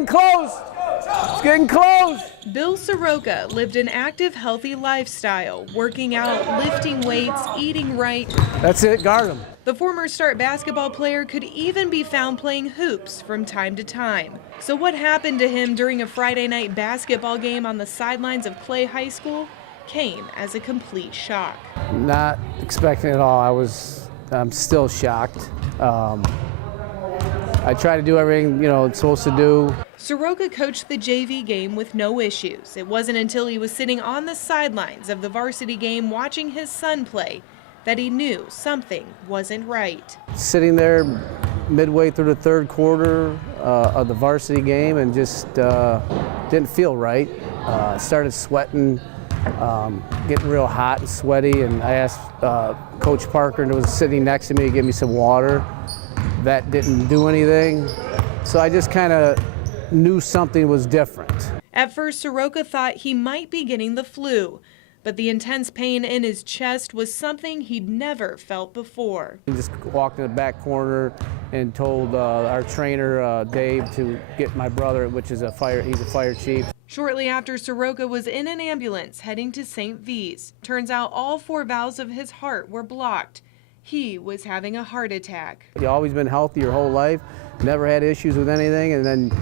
getting close. It's getting close. Bill Syroka lived an active, healthy lifestyle, working out, lifting weights, eating right. That's it, guard him. The former Start basketball player could even be found playing hoops from time to time. So what happened to him during a Friday night basketball game on the sidelines of Clay High School came as a complete shock. Not expecting it at all. I'm still shocked. I try to do everything, it's supposed to do. Syroka coached the JV game with no issues. It wasn't until he was sitting on the sidelines of the varsity game watching his son play that he knew something wasn't right. Sitting there midway through the third quarter of the varsity game and just didn't feel right. Started sweating, getting real hot and sweaty, and I asked Coach Parker, who was sitting next to me, to give me some water. That didn't do anything, so I just kind of knew something was different. At first, Syroka thought he might be getting the flu, but the intense pain in his chest was something he'd never felt before. He just walked in the back corner and told our trainer, Dave, to get my brother, which is he's a fire chief. Shortly after, Syroka was in an ambulance heading to St. V's. Turns out all 4 valves of his heart were blocked. He was having a heart attack. You've always been healthy your whole life, never had issues with anything, and then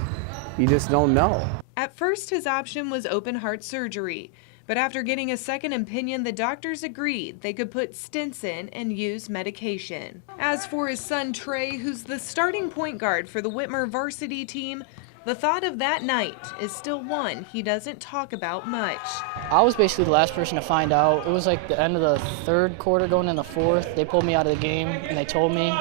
you just don't know. At first, his option was open heart surgery, but after getting a second opinion, the doctors agreed they could put stents in and use medication. As for his son Trey, who's the starting point guard for the Whitmer varsity team, the thought of that night is still one he doesn't talk about much. I was basically the last person to find out. It was like the end of the third quarter going in the fourth. They pulled me out of the game and they told me.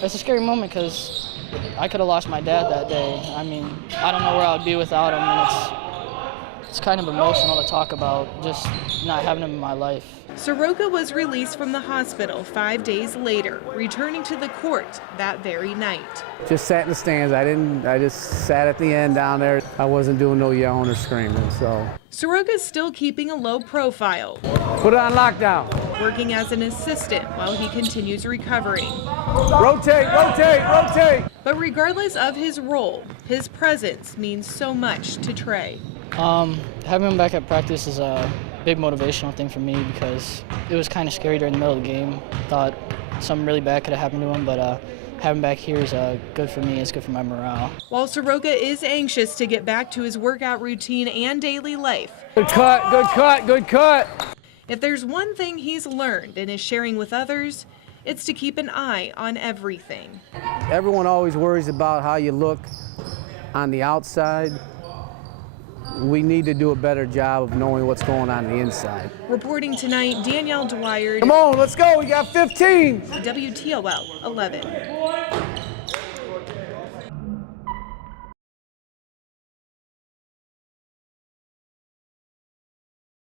It's a scary moment because I could have lost my dad that day. I mean, I don't know where I would be without him, and it's kind of emotional to talk about, just not having him in my life. Syroka was released from the hospital 5 days later, returning to the court that very night. Just sat in the stands. I just sat at the end down there. I wasn't doing no yelling or screaming, so. Syroka's still keeping a low profile. Put it on lockdown. Working as an assistant while he continues recovering. Rotate, rotate, rotate. But regardless of his role, his presence means so much to Trey. Having him back at practice is a big motivational thing for me because it was kind of scary during the middle of the game. Thought something really bad could have happened to him, but having him back here is good for me. It's good for my morale. While Syroka is anxious to get back to his workout routine and daily life. Good cut, good cut, good cut. If there's one thing he's learned and is sharing with others, it's to keep an eye on everything. Everyone always worries about how you look on the outside. We need to do a better job of knowing what's going on the inside. Reporting tonight, Danielle Dwyer. Come on, let's go. We got 15. WTOL 11.